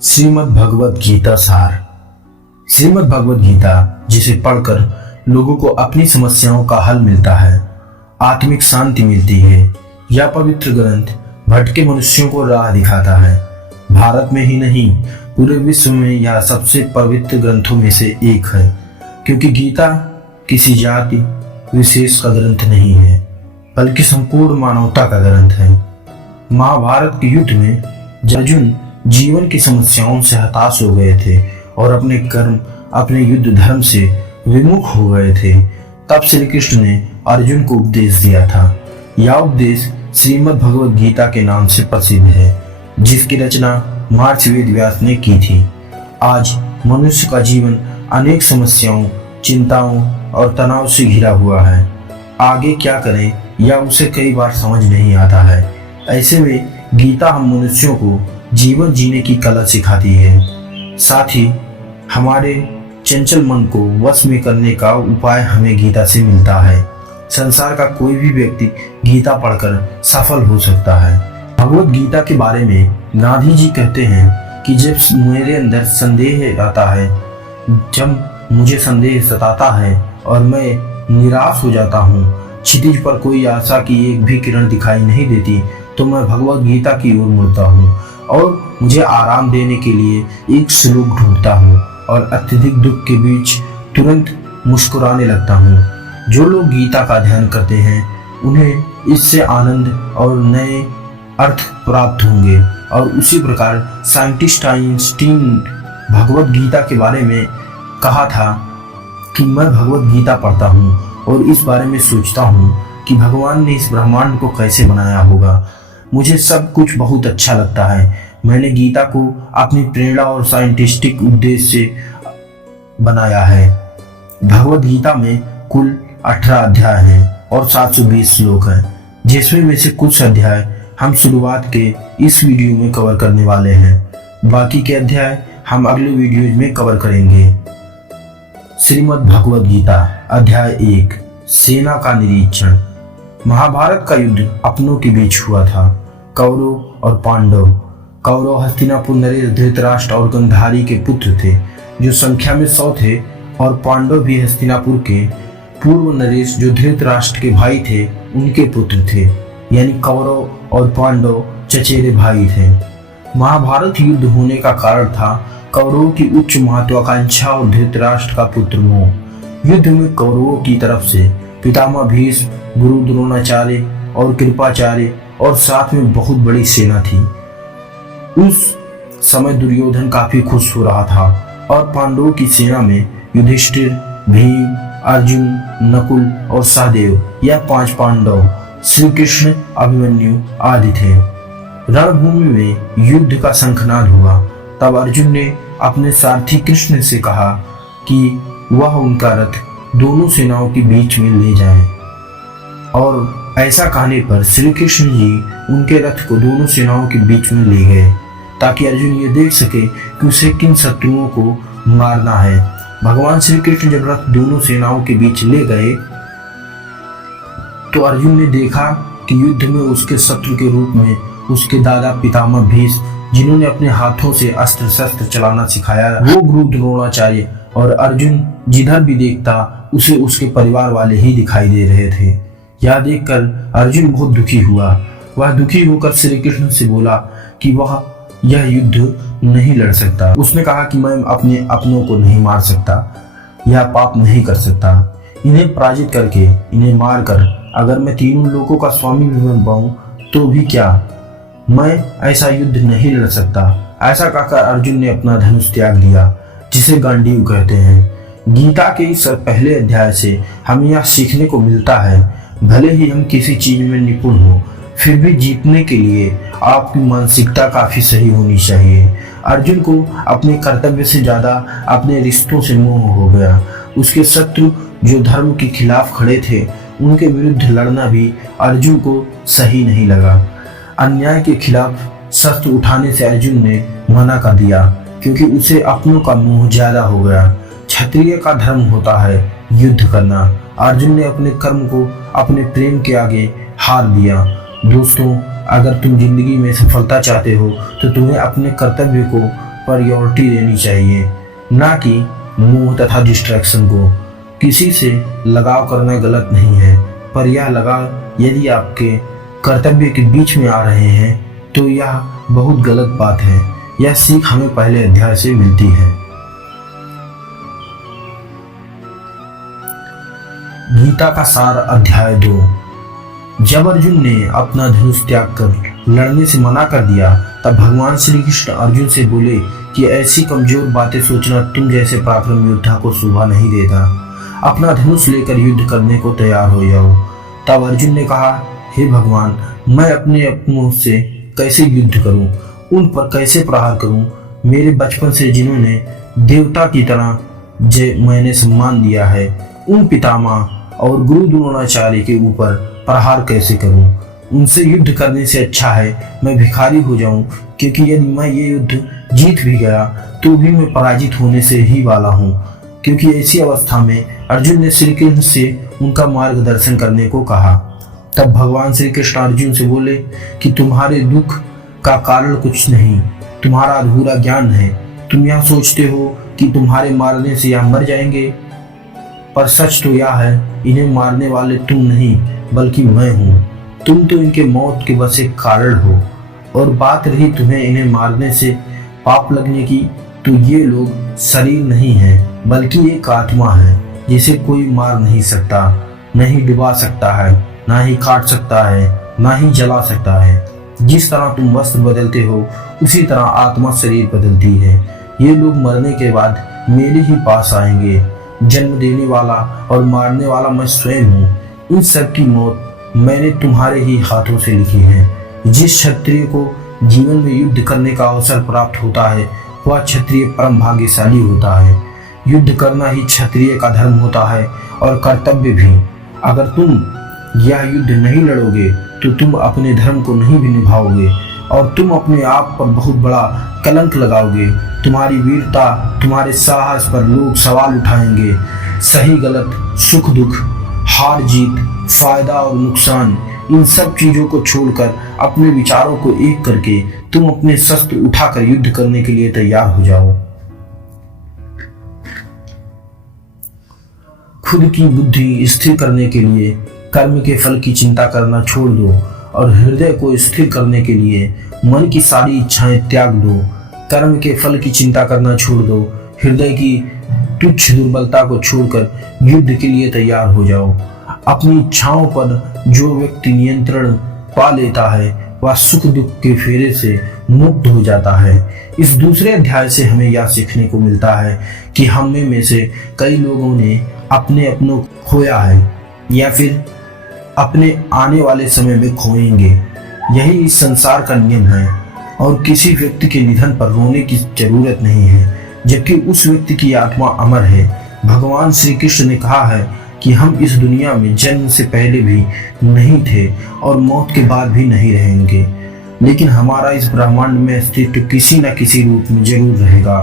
श्रीमद् भगवद गीता सार। श्रीमद् भगवद गीता जिसे पढ़कर लोगों को अपनी समस्याओं का हल मिलता है, आत्मिक शांति मिलती है। यह पवित्र ग्रंथ भटके मनुष्यों को राह दिखाता है। भारत में ही नहीं, पूरे विश्व में यह सबसे पवित्र ग्रंथों में से एक है, क्योंकि गीता किसी जाति विशेष का ग्रंथ नहीं है, बल्कि संपूर्ण मानवता का ग्रंथ है। महाभारत के युद्ध में अर्जुन जीवन की समस्याओं से हताश हो गए थे और अपने कर्म, अपने युद्ध धर्म से विमुख हो गए थे। तब श्री कृष्ण ने अर्जुन को उपदेश दिया था। यह उपदेश श्रीमद् भगवद गीता के नाम से प्रसिद्ध है, जिसकी रचना महर्षि वेद व्यास ने की थी। आज मनुष्य का जीवन अनेक समस्याओं, चिंताओं और तनाव से घिरा हुआ है। आगे क्या करें यह उसे कई बार समझ नहीं आता है। ऐसे में गीता हम मनुष्यों को जीवन जीने की कला सिखाती है। साथ ही हमारे चंचल मन को वश में करने का उपाय हमें गीता से मिलता है। संसार का कोई भी व्यक्ति गीता पढ़कर सफल हो सकता है। भगवद गीता के बारे में गांधी जी कहते हैं कि जब मेरे अंदर संदेह आता है, जब मुझे संदेह सताता है और मैं निराश हो जाता हूँ, क्षितिज पर कोई आशा की एक भी किरण दिखाई नहीं देती, तो मैं भगवद गीता की ओर मुड़ता हूँ और मुझे आराम देने के लिए एक श्लोक ढूंढता हूँ और अत्यधिक दुख के बीच तुरंत मुस्कुराने लगता हूँ। जो लोग गीता का अध्ययन करते हैं उन्हें इससे आनंद और नए अर्थ प्राप्त होंगे। और उसी प्रकार साइंटिस्ट आइंस्टीन भगवद गीता के बारे में कहा था कि मैं भगवद गीता पढ़ता हूँ और इस बारे में सोचता हूँ कि भगवान ने इस ब्रह्मांड को कैसे बनाया होगा। मुझे सब कुछ बहुत अच्छा लगता है। मैंने गीता को अपनी प्रेरणा और साइंटिस्टिक उद्देश्य से बनाया है। भगवद गीता में कुल 18 अध्याय हैं और 720 श्लोक हैं, जिसमें में से कुछ अध्याय हम शुरुआत के इस वीडियो में कवर करने वाले हैं। बाकी के अध्याय हम अगले वीडियोज में कवर करेंगे। श्रीमद् भगवद गीता अध्याय 1, सेना का निरीक्षण। महाभारत का युद्ध अपनों के बीच हुआ था, कौरव और पांडव। कौरव हस्तिनापुर नरेश, धृतराष्ट्र और गंधारी के पुत्र थे, जो संख्या में 100 थे, और पांडव भी हस्तिनापुर के पूर्व नरेश, जो धृतराष्ट्र के भाई थे, उनके पुत्र थे। यानी कौरव और पांडव चचेरे भाई थे। महाभारत युद्ध होने का कारण था कौरवों की उच्च महत्वाकांक्षा और धृतराष्ट्र का पुत्र मोह। युद्ध में कौरवों की तरफ से पितामह भीष्म, गुरु द्रोणाचार्य और कृपाचार्य और साथ में बहुत बड़ी सेना थी। उस समय दुर्योधन काफी खुश हो रहा था और पांडवों की सेना में युधिष्ठिर, भीम, अर्जुन, नकुल और सहदेव, यह 5 पांडव, श्री कृष्ण, अभिमन्यु आदि थे। रणभूमि में युद्ध का शंखनाद हुआ। तब अर्जुन ने अपने सारथी कृष्ण से कहा कि वह उनका रथ दोनों सेनाओं के बीच में ले जाएं। और ऐसा कहने पर श्री कृष्ण जी उनके रथ को दोनों सेनाओं के बीच में ले गए, ताकि अर्जुन ये देख सके कि उसे किन शत्रुओं को मारना है। भगवान श्री कृष्ण जब रथ दोनों सेनाओं के बीच ले गए तो अर्जुन ने देखा कि युद्ध में उसके शत्रु के रूप में उसके दादा पितामह भीष्म, जिन्होंने अपने हाथों से अस्त्र शस्त्र चलाना सिखाया, वो गुरु द्रोणाचार्य, और अर्जुन जिधर भी देखता उसे उसके परिवार वाले ही दिखाई दे रहे थे। यह देखकर अर्जुन बहुत दुखी हुआ। वह दुखी होकर श्री कृष्ण से बोला कि वह यह युद्ध नहीं लड़ सकता। उसने कहा कि मैं अपने अपनों को नहीं मार सकता, यह पाप नहीं कर सकता। इन्हें पराजित करके, इन्हें मार कर अगर मैं तीनों लोगों का स्वामी भी बन पाऊं तो भी क्या, मैं ऐसा युद्ध नहीं लड़ सकता। ऐसा कहकर अर्जुन ने अपना धनुष त्याग दिया, जिसे गांडीव कहते हैं। गीता के इस पहले अध्याय से हमें यह सीखने को मिलता है, भले ही हम किसी चीज में निपुण हो, फिर भी जीतने के लिए आपकी मानसिकता काफी सही होनी चाहिए। अर्जुन को अपने कर्तव्य से ज्यादा अपने रिश्तों से मोह हो गया। उसके शत्रु जो धर्म के खिलाफ खड़े थे, उनके विरुद्ध लड़ना भी अर्जुन को सही नहीं लगा। अन्याय के खिलाफ शस्त्र उठाने से अर्जुन ने मना कर दिया, क्योंकि उसे अपनों का मोह ज्यादा हो गया। क्षत्रिय का धर्म होता है युद्ध करना। अर्जुन ने अपने कर्म को अपने प्रेम के आगे हार दिया। दोस्तों, अगर तुम जिंदगी में सफलता चाहते हो तो तुम्हें अपने कर्तव्य को प्रायोरिटी देनी चाहिए, ना कि मोह तथा डिस्ट्रैक्शन को। किसी से लगाव करना गलत नहीं है, पर यह लगाव यदि आपके कर्तव्य के बीच में आ रहे हैं तो यह बहुत गलत बात है। यह सीख हमें पहले अध्याय से मिलती है। गीता का सार अध्याय 2। जब अर्जुन ने अपना धनुष त्याग कर लड़ने से मना कर दिया, तब भगवान श्री कृष्ण अर्जुन से बोले कि ऐसी कमजोर बातें सोचना तुम जैसे पराक्रम योद्धा को शोभा नहीं देता। अपना धनुष लेकर युद्ध करने को तैयार हो जाओ। तब अर्जुन ने कहा, हे भगवान, मैं अपने अपनों से कैसे युद्ध करूं, उन पर कैसे प्रहार करूं? मेरे बचपन से जिन्होंने देवता की तरह मैंने सम्मान दिया है, उन पितामह और गुरु द्रोणाचार्य के ऊपर प्रहार कैसे करूं? उनसे युद्ध करने से अच्छा है मैं भिखारी हो जाऊं, क्योंकि यदि मैं ये युद्ध जीत भी गया तो भी मैं पराजित होने से ही वाला हूं। क्योंकि ऐसी अवस्था में अर्जुन ने श्री कृष्ण से उनका मार्गदर्शन करने को कहा। तब भगवान श्री कृष्ण अर्जुन से बोले कि तुम्हारे दुख का कारण कुछ नहीं, तुम्हारा अधूरा ज्ञान है। तुम यह सोचते हो कि तुम्हारे मारने से यह मर जाएंगे, पर सच तो यह है, इन्हें मारने वाले तुम नहीं बल्कि मैं हूँ। तुम तो इनके मौत के बस एक कारण हो। और बात रही तुम्हें इन्हें मारने से पाप लगने की, तो ये लोग शरीर नहीं है बल्कि एक आत्मा है जिसे कोई मार नहीं सकता, नहीं डुबा सकता है, ना ही काट सकता है, ना ही जला सकता है। जिस तरह तुम वस्त्र बदलते हो उसी तरह आत्मा शरीर बदलती है। ये लोग मरने के बाद मेरे ही पास आएंगे। जन्म देने वाला और मारने वाला मैं स्वयं हूँ। इन सब की मौत मैंने तुम्हारे ही हाथों से लिखी है। जिस क्षत्रिय को जीवन में युद्ध करने का अवसर प्राप्त होता है वह क्षत्रिय परम भाग्यशाली होता है। युद्ध करना ही क्षत्रिय का धर्म होता है और कर्तव्य भी। अगर तुम यह युद्ध नहीं लड़ोगे तो तुम अपने धर्म को नहीं भी निभाओगे और तुम अपने आप पर बहुत बड़ा कलंक लगाओगे। तुम्हारी वीरता, तुम्हारे साहस पर लोग सवाल उठाएंगे। सही गलत, सुख दुख, हार जीत, फायदा और नुकसान, इन सब चीजों को छोड़कर अपने विचारों को एक करके तुम अपने शस्त्र उठाकर युद्ध करने के लिए तैयार हो जाओ। खुद की बुद्धि स्थिर करने के लिए कर्म के फल की चिंता करना छोड़ दो और हृदय को स्थिर करने के लिए मन की सारी इच्छाएं त्याग दो। कर्म के फल की चिंता करना छोड़ दो, हृदय की तुच्छ दुर्बलता को छोड़कर युद्ध के लिए तैयार हो जाओ। अपनी इच्छाओं पर जो व्यक्ति नियंत्रण पा लेता है वह सुख दुख के फेरे से मुक्त हो जाता है। इस दूसरे अध्याय से हमें यह सीखने को मिलता है कि हम में से कई लोगों ने अपने अपनों खोया है या फिर अपने आने वाले समय में खोएंगे। यही इस संसार का नियम है और किसी व्यक्ति के निधन पर रोने की जरूरत नहीं है, जबकि उस व्यक्ति की आत्मा अमर है। भगवान श्री कृष्ण ने कहा है कि हम इस दुनिया में जन्म से पहले भी नहीं थे और मौत के बाद भी नहीं रहेंगे, लेकिन हमारा इस ब्रह्मांड में अस्तित्व किसी न किसी रूप में जरूर रहेगा।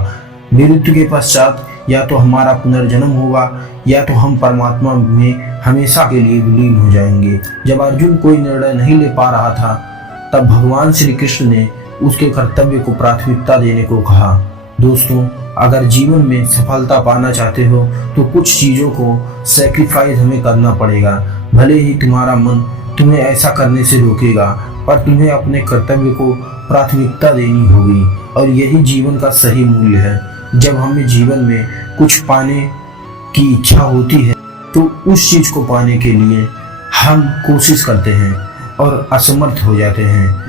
मृत्यु के पश्चात या तो हमारा पुनर्जन्म होगा या तो हम परमात्मा में हमेशा के लिए विलीन हो जाएंगे। जब अर्जुन कोई निर्णय नहीं ले पा रहा था तब भगवान श्री कृष्ण ने उसके कर्तव्य को प्राथमिकता देने को कहा। दोस्तों, अगर जीवन में सफलता पाना चाहते हो तो कुछ चीजों को सैक्रिफाइस हमें करना पड़ेगा। भले ही तुम्हारा मन तुम्हें ऐसा करने से रोकेगा, पर तुम्हें अपने कर्तव्य को प्राथमिकता देनी होगी और यही जीवन का सही मूल्य है। जब हमें जीवन में कुछ पाने की इच्छा होती है तो उस चीज को पाने के लिए हम कोशिश करते हैं और असमर्थ हो जाते हैं।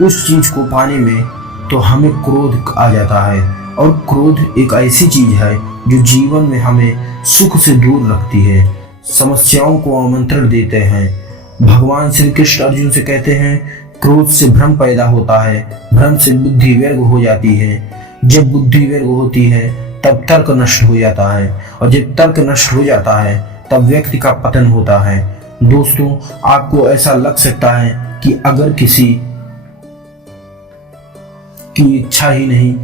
उस चीज को पाने में तो हमें क्रोध आ जाता है और क्रोध एक ऐसी चीज है जो जीवन में हमें सुख से दूर रखती है, समस्याओं को आमंत्रण देते हैं। भगवान श्री कृष्ण अर्जुन से कहते हैं, क्रोध से भ्रम पैदा होता है, भ्रम से बुद्धि व्यर्थ हो जाती है। जब बुद्धि व्यर्थ होती है तब तर्क नष्ट हो जाता है और जब तर्क नष्ट हो जाता है तब व्यक्ति का पतन होता है। दोस्तों, आपको ऐसा लग सकता है कि अगर किसी की इच्छा ही नहीं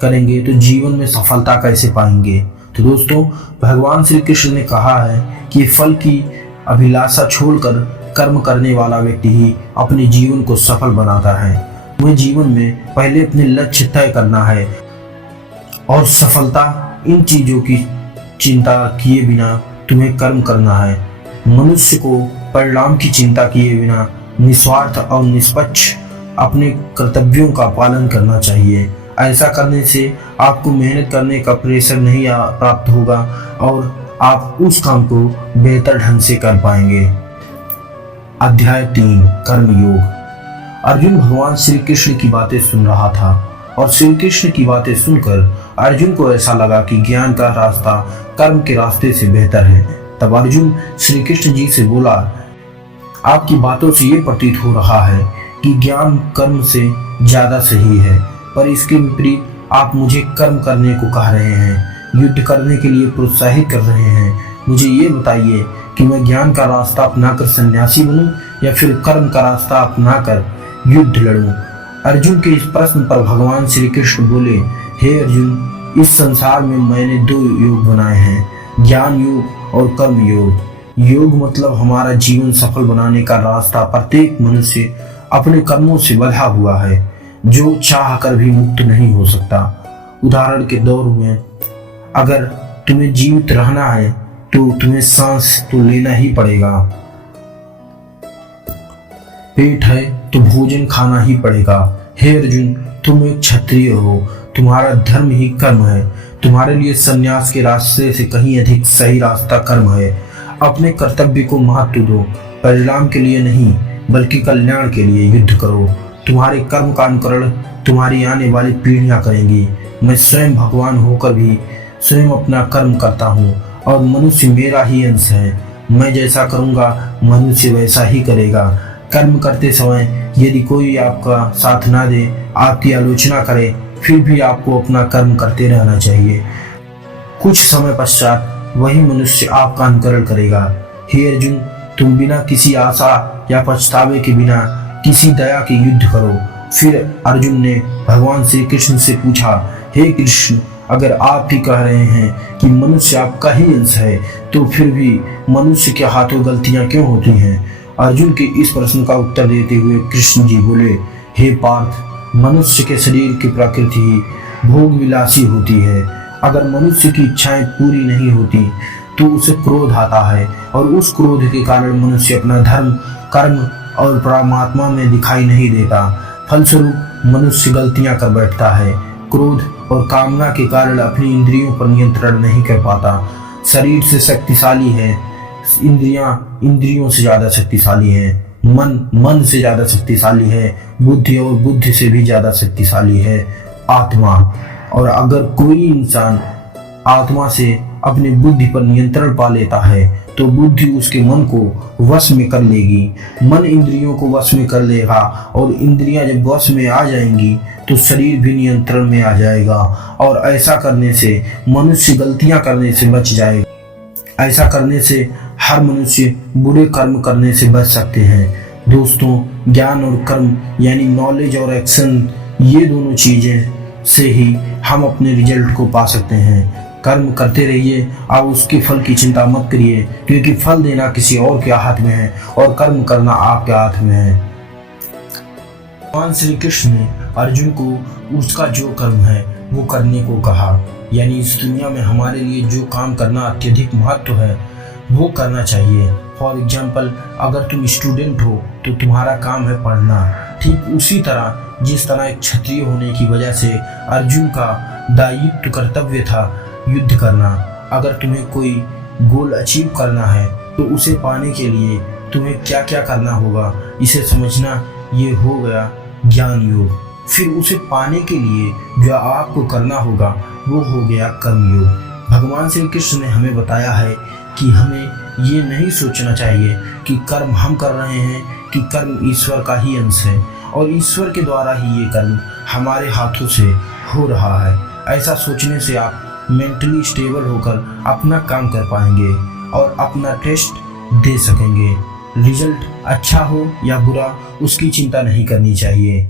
करेंगे तो जीवन में सफलता कैसे पाएंगे। तो दोस्तों, भगवान श्री कृष्ण ने कहा है कि फल की अभिलाषा छोड़कर कर्म करने वाला व्यक्ति ही अपने जीवन को सफल बनाता है। वह जीवन में पहले अपने लक्ष्य तय करना है और सफलता, इन चीजों की चिंता किए बिना तुम्हें कर्म करना है। मनुष्य को परिणाम की चिंता किए बिना निस्वार्थ और निष्पक्ष अपने कर्तव्यों का पालन करना चाहिए। ऐसा करने से आपको मेहनत करने का प्रेशर नहीं प्राप्त होगा और आप उस काम को बेहतर ढंग से कर पाएंगे। अध्याय 3 कर्मयोग। अर्जुन भगवान श्री कृष्ण की बातें सुन रहा था और श्री कृष्ण की बातें सुनकर अर्जुन को ऐसा लगा कि ज्ञान का रास्ता कर्म के रास्ते से बेहतर है। तब अर्जुन श्री कृष्ण जी से बोला, आपकी बातों से ये प्रतीत हो रहा है कि ज्ञान कर्म से ज्यादा सही है, पर इसके विपरीत आप मुझे कर्म करने को कह रहे हैं, युद्ध करने के लिए प्रोत्साहित कर रहे हैं। मुझे ये बताइए कि मैं ज्ञान का रास्ता अपनाकर सन्यासी बनूं या फिर कर्म का रास्ता अपनाकर युद्ध लड़ूं? अर्जुन के इस प्रश्न पर भगवान श्री कृष्ण बोले, हे अर्जुन, इस संसार में मैंने 2 योग बनाए हैं, ज्ञान योग और कर्म योग। योग मतलब हमारा जीवन सफल बनाने का रास्ता। प्रत्येक मनुष्य अपने कर्मों से बंधा हुआ है, जो चाह कर भी मुक्त नहीं हो सकता। उदाहरण के दौर में अगर तुम्हें जीवित रहना है तो तुम्हें सांस तो लेना ही पड़ेगा, पेट है तो भोजन खाना ही पड़ेगा। हे अर्जुन, तुम एक क्षत्रिय हो, तुम्हारा धर्म ही कर्म है। तुम्हारे लिए संन्यास के रास्ते से कहीं अधिक सही रास्ता कर्म है। अपने कर्तव्य को महत्व दो, परिणाम के लिए नहीं बल्कि कल्याण के लिए युद्ध करो। तुम्हारे कर्म का अनुकरण तुम्हारी आने वाली पीढ़ियां करेंगी। मैं स्वयं भगवान होकर भी स्वयं अपना कर्म करता हूँ और मनुष्य मेरा ही अंश है। मैं जैसा करूँगा मनुष्य वैसा ही करेगा। कर्म करते समय यदि कोई आपका साथ ना दे, आपकी आलोचना करे, फिर भी आपको अपना कर्म करते रहना चाहिए। कुछ समय पश्चात वही मनुष्य आपका अनुकरण करेगा। हे अर्जुन, तुम बिना किसी आशा या पछतावे के बिना किसी दया के युद्ध करो। फिर अर्जुन ने भगवान श्री कृष्ण से पूछा, हे कृष्ण, अगर आप ही कह रहे हैं कि मनुष्य आपका ही अंश है, तो फिर भी मनुष्य के हाथों गलतियां क्यों होती हैं? अर्जुन के इस प्रश्न का उत्तर देते हुए कृष्ण जी बोले, हे पार्थ, मनुष्य के शरीर की प्रकृति ही भोग विलासी होती है। अगर मनुष्य की इच्छाएं पूरी नहीं होती तो उसे क्रोध आता है और उस क्रोध के कारण मनुष्य अपना धर्म, कर्म और परमात्मा में दिखाई नहीं देता। फलस्वरूप मनुष्य गलतियां कर बैठता है। क्रोध और कामना के कारण अपनी इंद्रियों पर नियंत्रण नहीं कर पाता। शरीर से शक्तिशाली है, इंद्रियों से ज्यादा शक्तिशाली है। मन से ज्यादा शक्तिशाली है। बुद्धि और बुद्धि से भी ज्यादा शक्तिशाली है आत्मा। और अगर कोई इंसान आत्मा से अपने बुद्धि पर नियंत्रण पा लेता है तो बुद्धि उसके मन को वश में कर लेगी, मन इंद्रियों को वश में कर लेगा और इंद्रियां जब वश में आ जाएंगी तो शरीर भी नियंत्रण में आ जाएगा। और ऐसा करने से मनुष्य गलतियां करने से बच जाएगा। ऐसा करने से हर मनुष्य बुरे कर्म करने से बच सकते हैं। दोस्तों, ज्ञान और कर्म यानी नॉलेज और एक्शन, ये दोनों चीजें से ही हम अपने रिजल्ट को पा सकते हैं। कर्म करते रहिए, आप उसके फल की चिंता मत करिए, क्योंकि फल देना किसी और के हाथ में है और कर्म करना आपके हाथ में है। भगवान श्री कृष्ण ने अर्जुन को उसका जो कर्म है वो करने को कहा, यानी इस दुनिया में हमारे लिए जो काम करना अत्यधिक महत्व है वो करना चाहिए। फॉर एग्जाम्पल, अगर तुम स्टूडेंट हो तो तुम्हारा काम है पढ़ना। ठीक उसी तरह जिस तरह एक क्षत्रिय होने की वजह से अर्जुन का दायित्व कर्तव्य था युद्ध करना। अगर तुम्हें कोई गोल अचीव करना है तो उसे पाने के लिए तुम्हें क्या क्या करना होगा, इसे समझना, ये हो गया ज्ञान योग। फिर उसे पाने के लिए जो आपको करना होगा वो हो गया कर्म योग। भगवान श्री कृष्ण ने हमें बताया है कि हमें ये नहीं सोचना चाहिए कि कर्म हम कर रहे हैं, कि कर्म ईश्वर का ही अंश है और ईश्वर के द्वारा ही ये कर्म हमारे हाथों से हो रहा है। ऐसा सोचने से आप मेंटली स्टेबल होकर अपना काम कर पाएंगे और अपना टेस्ट दे सकेंगे। रिजल्ट अच्छा हो या बुरा उसकी चिंता नहीं करनी चाहिए।